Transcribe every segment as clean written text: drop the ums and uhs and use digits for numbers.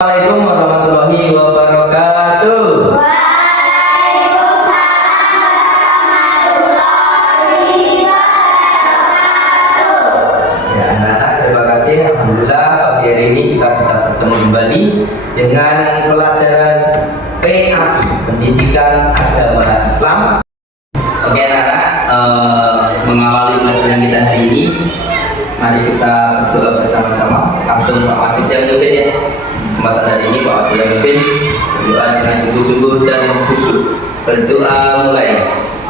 Assalamualaikum warahmatullahi wabarakatuh. Ya anak-anak, terima kasih. Alhamdulillah pagi hari ini kita bisa bertemu kembali dengan pelajaran PAI, Pendidikan Agama Islam. Oke anak-anak, mengawali pelajaran kita hari ini, mari kita berdoa bersama-sama. Langsung Pak Wasis yang memimpin ya. Kesempatan hari ini Pak Wasis yang memimpin berdoa dengan sungguh-sungguh dan khusyuk. Berdoa mulai.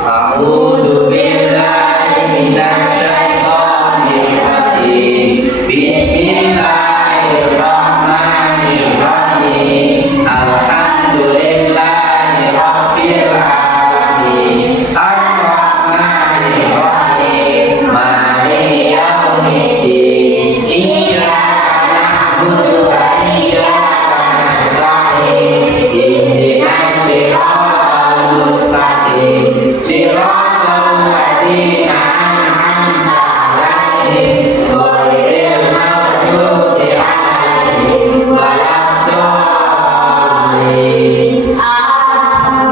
A'udzu billahi minasyaitonir rajim. Bismillahirrahmanirrahim. Alhamdulillahi rabbil alamin. Ar-Rahmanir Rahim. Maliki yaumiddin. Iyyaka na'budu wa iyyaka nasta'in. Ihdinas siratal mustaqim. Siratal ladzina an'amta 'alaihim ghairil maghdubi 'alaihim waladdallin.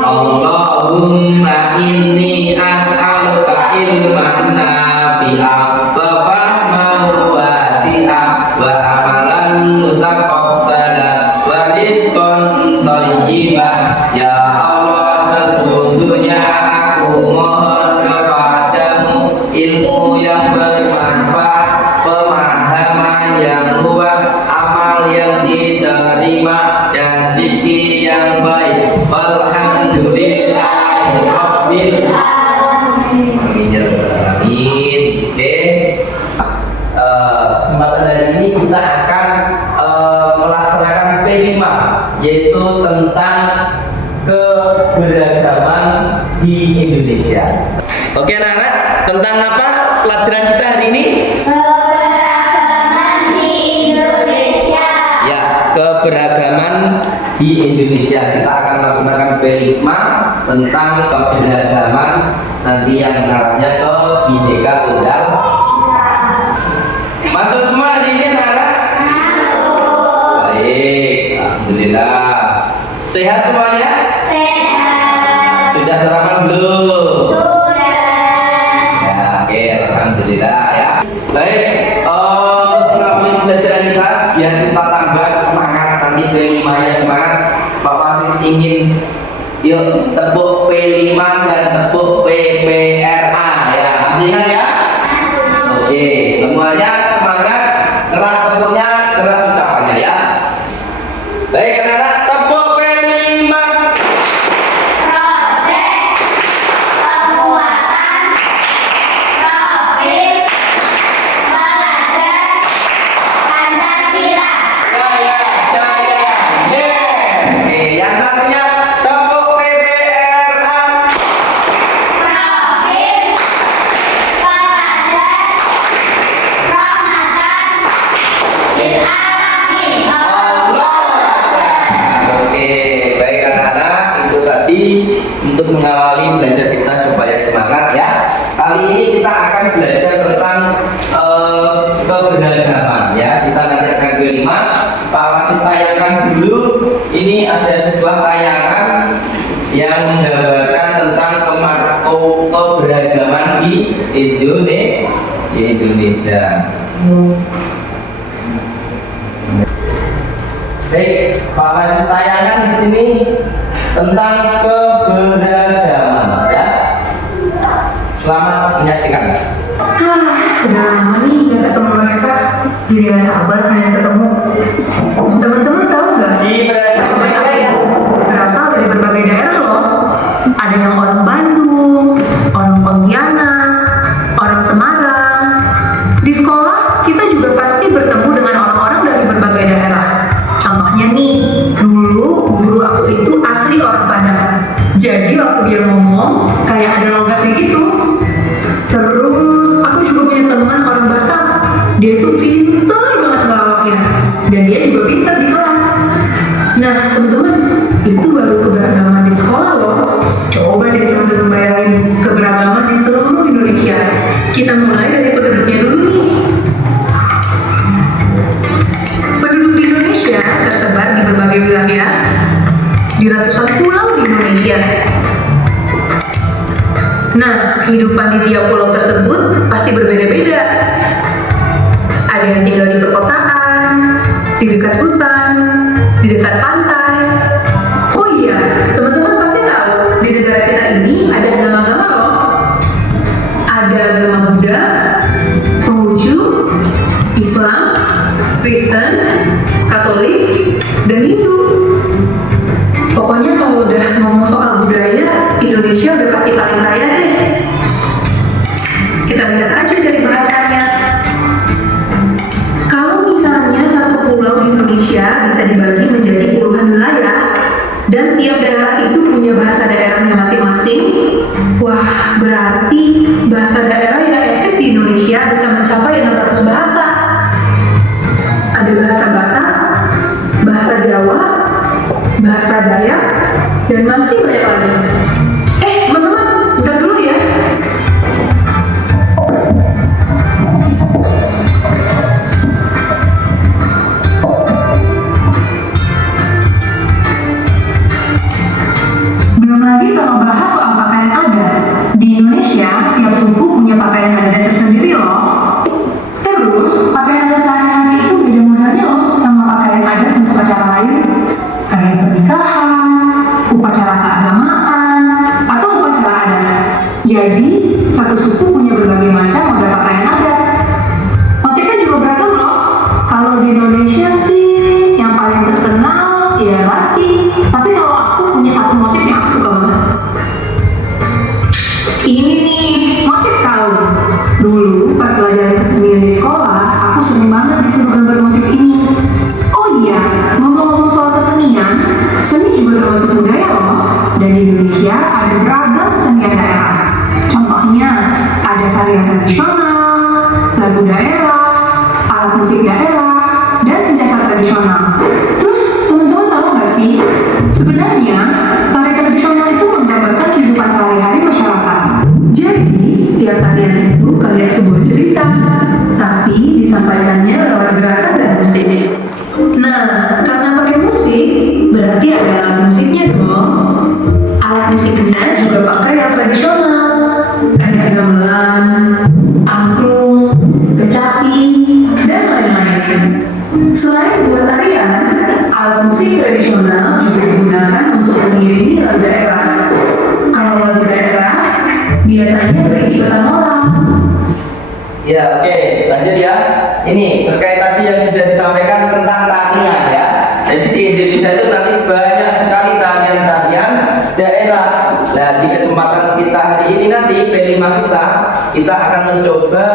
Allahumma inni as'aluka ilman nafi'an wa fahman wasi'an wa amalan mutaqabbalan wa rizqan thayyiban. Ya Allah, sesungguhnya aku mohon kepadamu ilmu yang bermanfaat, pemahaman yang luas, amal yang diterima, dan rezeki yang baik. Alhamdulillahirabbil alamin. Amin ya rabbal alamin. Oke. Kesempatan hari ini kita akan melaksanakan P5, yaitu tentang keberagaman di Indonesia. Oke anak-anak, tentang apa pelajaran kita hari ini? Keberagaman di Indonesia. Ya, keberagaman di Indonesia. Kita akan melaksanakan P5 tentang keberagaman, nanti yang arahnya ke Bhinneka Tunggal. Masuk semua hari ini anak-anak? Masuk. Baik, alhamdulillah. Sehat semuanya? Sehat. Sudah sarapan belum? Sudah. Ya, oke, alhamdulillah ya. Baik, mengawali pelajaran kita biar kita tambah semangat nanti P5 nya semangat. Pak Wasis ingin yuk tepuk P5 dan tepuk PPRA ya. Masih ingat ya? Oke, semuanya semangat, keras tepuknya, keras ucapannya ya. Baik anak-anak, tepuk P5. Proyek penguatan profil pelajar Pancasila. Jaya, jaya, yes. Oke, yang satunya tepuk PPRA. Profil pelajar rahmatan lil alamin. Allah. Oke, baik anak-anak, itu tadi untuk mengawali belajar kita supaya semangat ya. Kali ini kita akan belajar tentang keberagaman ya. Kita nanti akan kelima. Pak Wasis tayangkan dulu. Ini ada sebuah tayangan yang menggambarkan tentang keberagaman di Indonesia. Baik, Pak Wasis tayangan di sini tentang keberagaman ya. Selamat menyaksikan. Udah lama nih gak ketemu mereka, jadi gak sabar pengen ketemu. Teman-teman tahu nggak? Di mereka ya. Berasal dari berbagai daerah loh. Ada yang orang Bandung, orang Pontianak, orang Semarang. Di sekolah kita juga pasti bertemu dengan orang-orang dari berbagai daerah. Contohnya nih, dulu guru aku itu asli orang Padang. Jadi waktu dia ngomong kayak ada logatnya gitu. Terus aku juga punya teman orang Batak. Dia tuh pinter banget ngelawaknya. Dan dia juga pinter di kelas. Nah teman-teman, itu baru keberagaman di sekolah loh. Coba deh teman-teman bayangin keberagaman di seluruh Indonesia. Kita mulai dari penduduknya dulu nih. Penduduk di Indonesia tersebar di berbagai Kehidupan di tiap pulau tersebut pasti berbeda-beda. Ada yang tinggal di perkotaan, di dekat hutan, di dekat pantai. Oh iya, teman-teman pasti tahu di negara kita ini ada agama-agama loh. Ada agama Buddha, Konghucu, Islam, Kristen, Katolik, dan Hindu. Pokoknya kalau udah ngomong soal budaya, Indonesia udah pasti paling kaya deh. Kita lihat aja dari bahasanya. Kalau misalnya satu pulau di Indonesia bisa dibagi menjadi puluhan wilayah, dan tiap daerah itu punya bahasa daerahnya masing-masing, wah berarti bahasa daerah yang eksis di Indonesia bisa mencapai 600 bahasa. Ada bahasa Batak, bahasa Jawa, bahasa Dayak, dan masih banyak lagi. Teman-teman, bentar dulu ya. Belum lagi kalau bahas soal pakaian adat. Di Indonesia, tiap suku punya pakaian adat tersendiri loh. Terus, pakaian adat sehari-hari itu beda modelnya loh sama pakaian adat untuk acara lain. Kayak pernikahan, upacara keagamaan, atau upacara adat. Jadi, satu suku punya berbagai macam model pakaian adat. Motifnya juga beragam loh. Kalau di Indonesia sih, yang paling terkenal ya batik. Tapi kalau aku punya satu motif yang aku suka banget. Ini nih, motif kaum. Dulu, pas belajar kesenian di sekolah, aku sering banget disuruh gambar motif ini. Oh iya, ngomong-ngomong soal kesenian, seni juga termasuk budaya loh. Dan di Indonesia ada beragam kesenian daerah. Contohnya, ada tarian tradisional, lagu daerah, alat musik daerah, dan senjata tradisional. Terus, teman-teman tahu nggak sih, sebenarnya tarian tradisional itu menggambarkan kehidupan sehari-hari masyarakat. Jadi, tiap tarian itu kayak sebuah cerita, tapi disampaikannya lewat gerakan dan musik. Nah, karena pakai musik, berarti ada alat musiknya dong. Alat musiknya juga pakai yang tradisional, kayak gamelan, angklung, kecapi, dan lain-lain. Selain buat tarian, alat musik tradisional juga digunakan untuk mengiringi lagu daerah. Kalau lagu daerah, biasanya berisi pesan moral. Ya, oke, lanjut ya. Ini terkait tadi yang sudah disampaikan tentang tarian ya. Jadi di Indonesia itu nanti banyak sekali tarian-tarian daerah. Nah, di kesempatan kita hari ini nanti P5 kita akan mencoba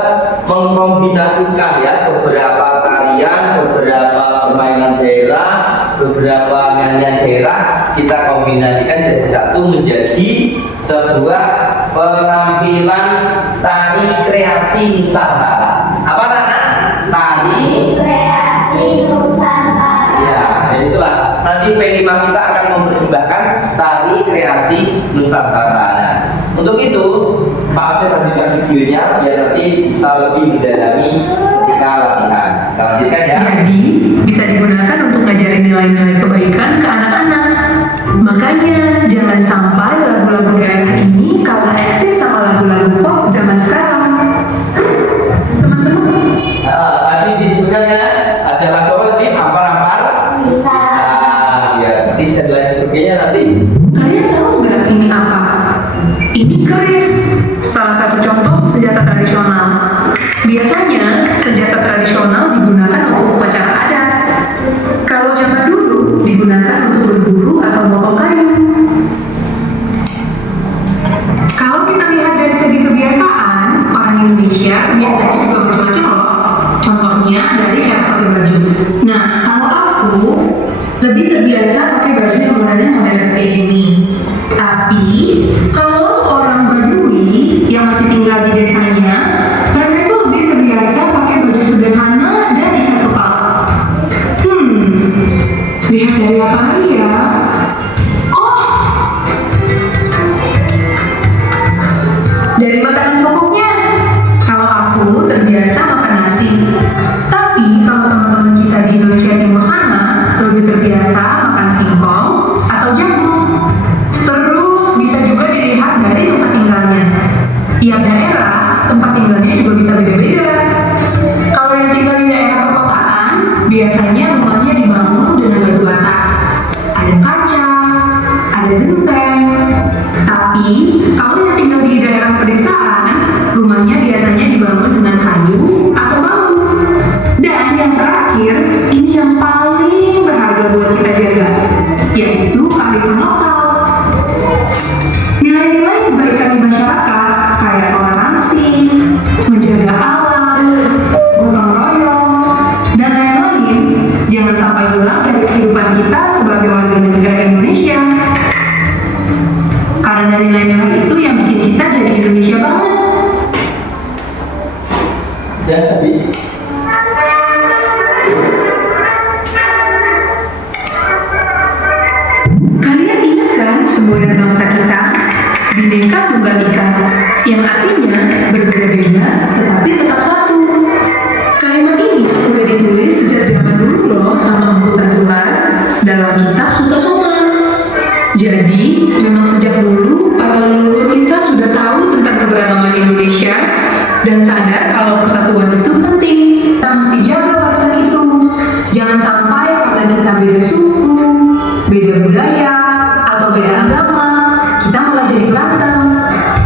mengkombinasikan ya beberapa tarian, beberapa permainan daerah, beberapa nyanyian daerah, kita kombinasikan jadi satu menjadi sebuah penampilan tari kreasi Nusantara. Apa Nana? Tari Kreasi Nusantara. ya, itulah nanti P5 kita akan mempersembahkan tari kreasi Nusantara. Nah, untuk itu Pak Asep lanjutkan videonya biar nanti bisa lebih mendalami ketika latihan. Kita lanjutkan ya. Jadi, bisa digunakan untuk ngajarin nilai-nilai kebaikan ke anak-anak. Makanya, jangan sampai lagu-lagu daerah ini kalah eksis sama lagu-lagu pop zaman sekarang. Teman-teman, Tadi disebutkan ya, ada lagu apa tadi? Ampar-ampar Bisa. ya, nanti dan lain sebagainya nanti. kalian tahu nggak ini apa? Ini keris, salah satu contoh senjata tradisional. Biasanya, senjata tradisional digunakan untuk upacara adat. Kalau zaman dulu, digunakan untuk berburu atau memotong kayu. Kalau kita lihat dari segi kebiasaan, orang Indonesia biasanya juga macam-macam loh. Contohnya dari cara pakai baju. Nah, kalau aku lebih terbiasa pakai baju yang modelnya modern kayak gini. Tapi, kalau orang Baduy yang masih tinggal di desanya, mereka itu lebih terbiasa pakai baju sederhana dan ikat kepala. Lihat dari apa lagi ya? Oh, dari makanan pokoknya. Kalau aku terbiasa makan nasi. Tapi kalau teman-teman kita di Indonesia Timur sana lebih terbiasa makan singkong atau jagung. Terus bisa juga dilihat dari tempat tinggalnya. kita sebagai warga negara Indonesia. Karena nilai-nilai itu yang bikin kita jadi Indonesia banget. Ya, habis. Kalian ingat kan semboyan bangsa kita? Bhinneka Tunggal Ika, yang artinya berbeda-beda tetapi tetap satu. Kalimat ini udah ditulis sejak zaman dulu loh sama Empu Tatular dalam kitab Sutta Soma. Jadi, memang sejak dulu para leluhur kita sudah tahu tentang keberagaman Indonesia dan sadar kalau persatuan itu penting. Kita mesti jaga warisan itu. Jangan sampai karena kita beda suku, beda budaya, atau beda agama, kita malah jadi berantem.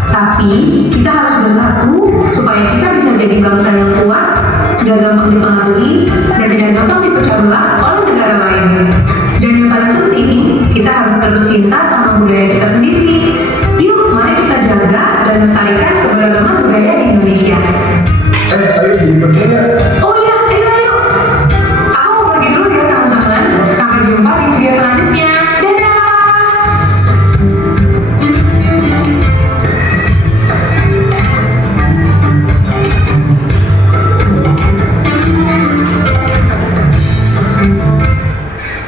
Tapi, kita harus bersatu supaya kita bisa jadi bangsa yang kuat, gak gampang dipengaruhi, dan tidak gampang dipecah belah oleh negara lain. Dan yang paling penting, kita harus terus cinta sama budaya kita sendiri. Yuk, mari kita jaga dan melestarikan keberagaman budaya di Indonesia. Ayo pergi ya. Oh iya, ayo. Aku mau pergi dulu ya teman-teman. Sampai jumpa di video selanjutnya. Dadah!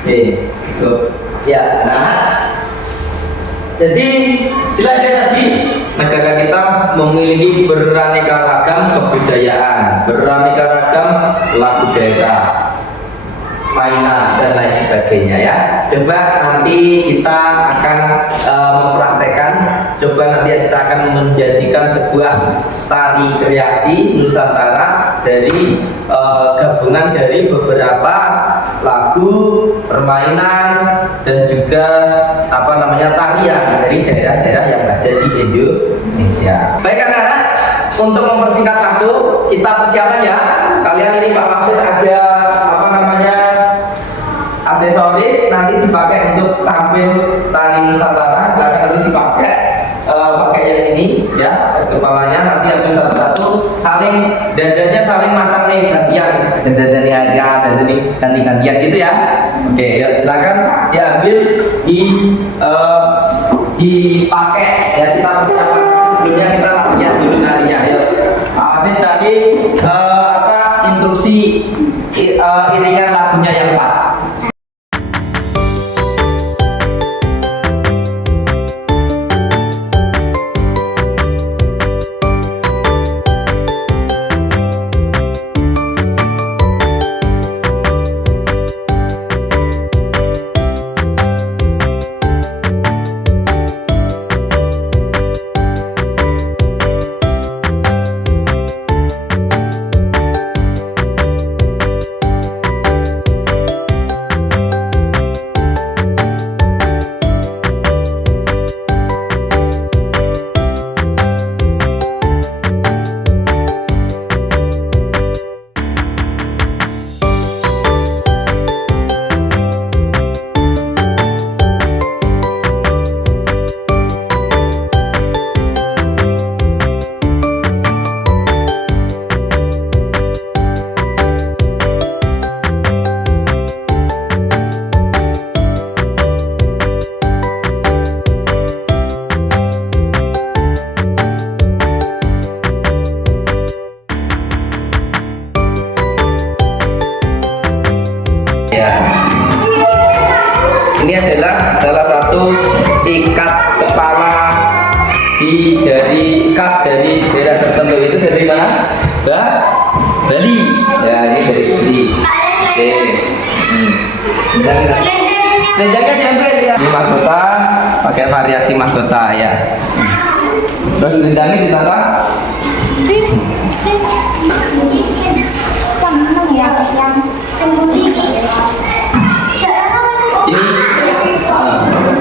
Oke, cukup. Ya, nah. Jadi, jelas ya tadi negara kita memiliki beraneka ragam kebudayaan, beraneka ragam lagu daerah, mainan dan lain sebagainya ya. Coba nanti kita akan mempraktekkan, coba nanti kita akan menjadikan sebuah tari kreasi Nusantara dari gabungan dari beberapa lagu, permainan dan juga tarian dari daerah-daerah yang ada di Indonesia. Baik anak-anak, untuk mempersingkat waktu kita persiapan ya. Kalian ini Pak Masis ada aksesoris nanti dipakai untuk tampil tari Nusantara. Silakan nanti dipakai pakai yang ini ya, kepalanya nanti ambil satu-satu, saling dandannya saling masang nih, gantian dandan ya, dandan nih ganti-gantian gitu ya. Oke, ya silakan diambil dipakai ya. Kita persiapan sebelumnya, kita lihat dulu nantinya. Ayo masih cari instruksi iringan lagunya yang pas. Ya. Ini adalah salah satu ikat kepala dari khas dari daerah tertentu. Itu dari mana? Bali. Ya, ini dari Bali. Oke. Lenjangnya diambil ya. Ini mahkota, pakai variasi mahkota ya. Terus lenjangnya ditata.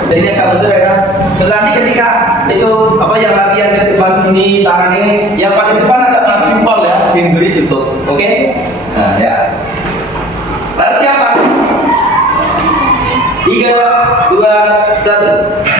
Ini agak betul ya kan. Terus nanti ketika itu yang latihan ke depan ini, tangan ini, yang paling depan agak maju pol ya, binduri cukup. Oke? Nah ya. Lalu siapa? 3, 2, 1.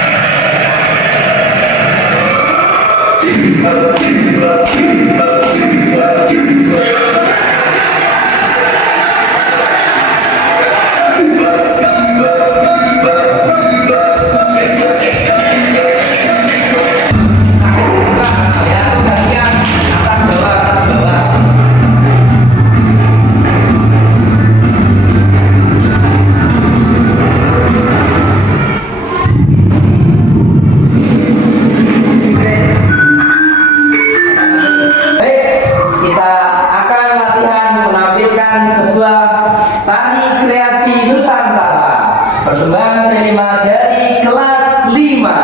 Persembahan kelima dari kelas 5.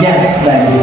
Yes, baik.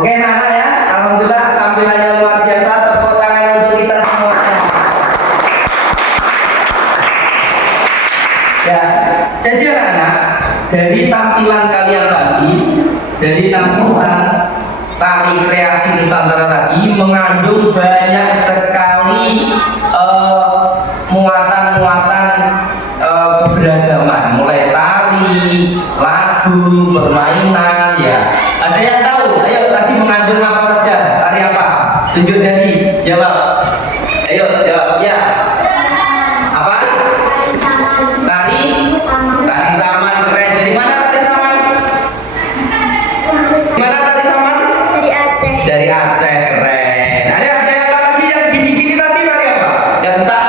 Oke anak-anak ya, alhamdulillah tampilannya luar biasa. Tepuk tangan untuk kita semuanya. Ya, jadi anak-anak, dari tampilan kalian tadi, dari tampilan tari kreasi Nusantara tadi mengandung banyak sekali muatan-muatan keberagaman, mulai tari, lagu, permainan ya. Ada yang tahu? Ayo tadi mengandung apa saja? Tari apa? Tunjuk jari. Jawab. Ayo jawab. Ya. Apa? Tari. Tari saman keren. Dari mana tari saman? Mana tari saman? Dari Aceh. Dari Aceh, keren. Ada yang lagi yang gini-gini tadi dari apa? Yang tak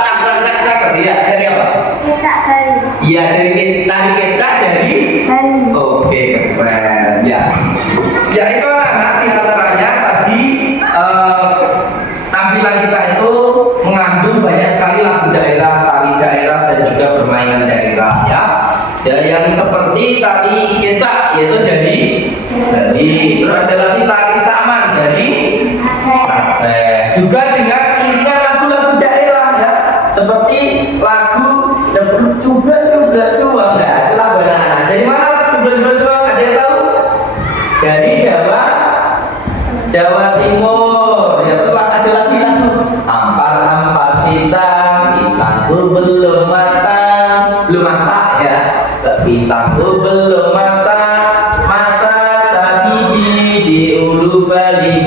tadi ya dari apa? Kecak Bali. Iya dari tari kecak dari. Bali. Oke, keren. Ya. Ya itu anak-anak di antaranya tadi tampilan kita itu mengandung banyak sekali lagu daerah, tari daerah dan juga permainan daerah ya. Ya yang seperti tari kecak yaitu dari Bali. Terus ada lagi tari saman dari Aceh. Aceh. Juga dengan iringan lagu-lagu daerah ya. Seperti lagu Cubla Suang. Nah, itu lagu anak-anak. Dari mana Cubla Suang? Ada yang tahu? Dari Jawa Timur. Ya, terus ada lagi lagu Ampar pisangku belum matang, belum masak ya. Pisangku belum masak sabiji di ulu Bali.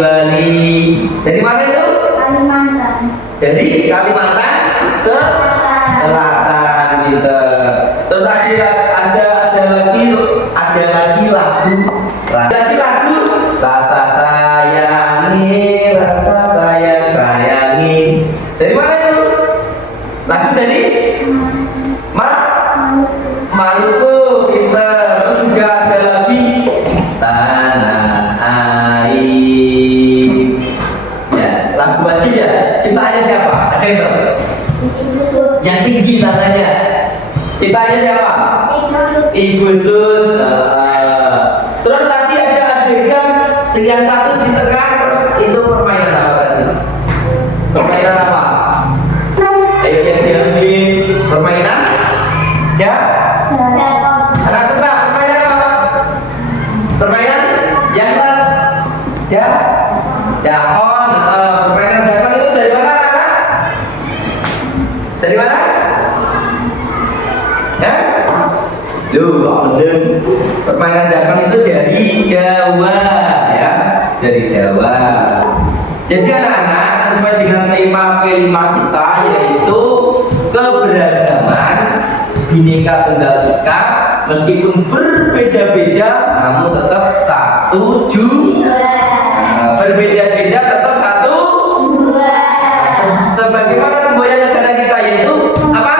Dari mana itu? Kalimantan. Dari Kalimantan Selatan gitu. Terus ada lagi lagu rasa sayangi. Dari mana itu? Lagu dari Maluku gitu. Terus juga ada lagi tanah air. Ya, lagu wajib ya. Ciptaannya siapa? Ada yang tahu? Ibu Sud. Yang tinggi tangannya. Ciptaannya siapa? Ibu Sud. Ibu Sud. Terus nanti ada adegan yang satu di tengah. Terus itu permainan apa tadi? Permainan apa? Ayo yang diambil. Permainan? Ya. Anak tebak. Permainan apa? Permainan yang keras. Ya. Dakon. Permainan dakon itu dari mana anak? Dari mana? Ya? Loh, kok mendeng? Permainan dakon itu dari Jawa ya, dari Jawa. Jadi anak-anak sesuai dengan tema P5 kita yaitu keberagaman Bhinneka Tunggal Ika, meskipun berbeda-beda namun tetap satu berbeda-beda tetap satu sebagaimana semboyan negara kita yaitu apa?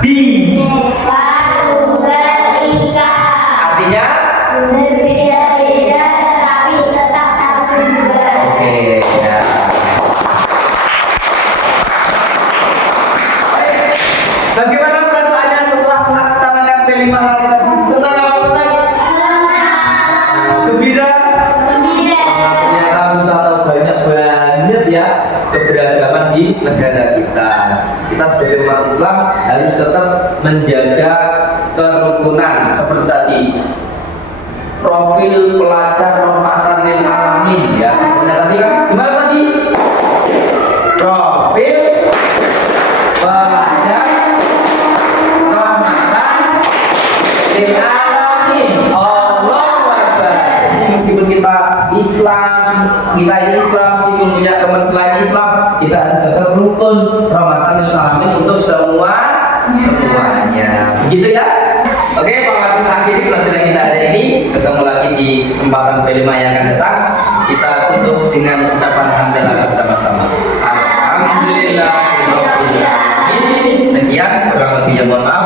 Bhinneka Tunggal Ika. Artinya Berbeda-beda tapi tetap satu juga. oke ya. Bagaimana perasaannya setelah melaksanakan P5 hari tadi? Senang apa senang? Gembira? Ternyata bisa tahu banyak banget ya keberagaman di negara kita. Kita sebagai umat Islam harus tetap menjaga kerukunan seperti tadi. Profil pelajar rahmatan lil alamin ya. Nah, tadi gimana tadi? Profil pelajar rahmatan lil alamin. Allahu Akbar. Jadi meskipun kita Islam, meskipun punya teman selain Islam, kita harus tetap rukun rahmatan lil alamin untuk semuanya. Begitu ya? Oke, Pak Wasis akhiri pelajaran kita hari ini. Ketemu lagi di kesempatan P5 yang akan datang. Kita tutup dengan ucapan hamdalah bersama-sama. Alhamdulillah. Sekian, kurang lebihnya mohon maaf.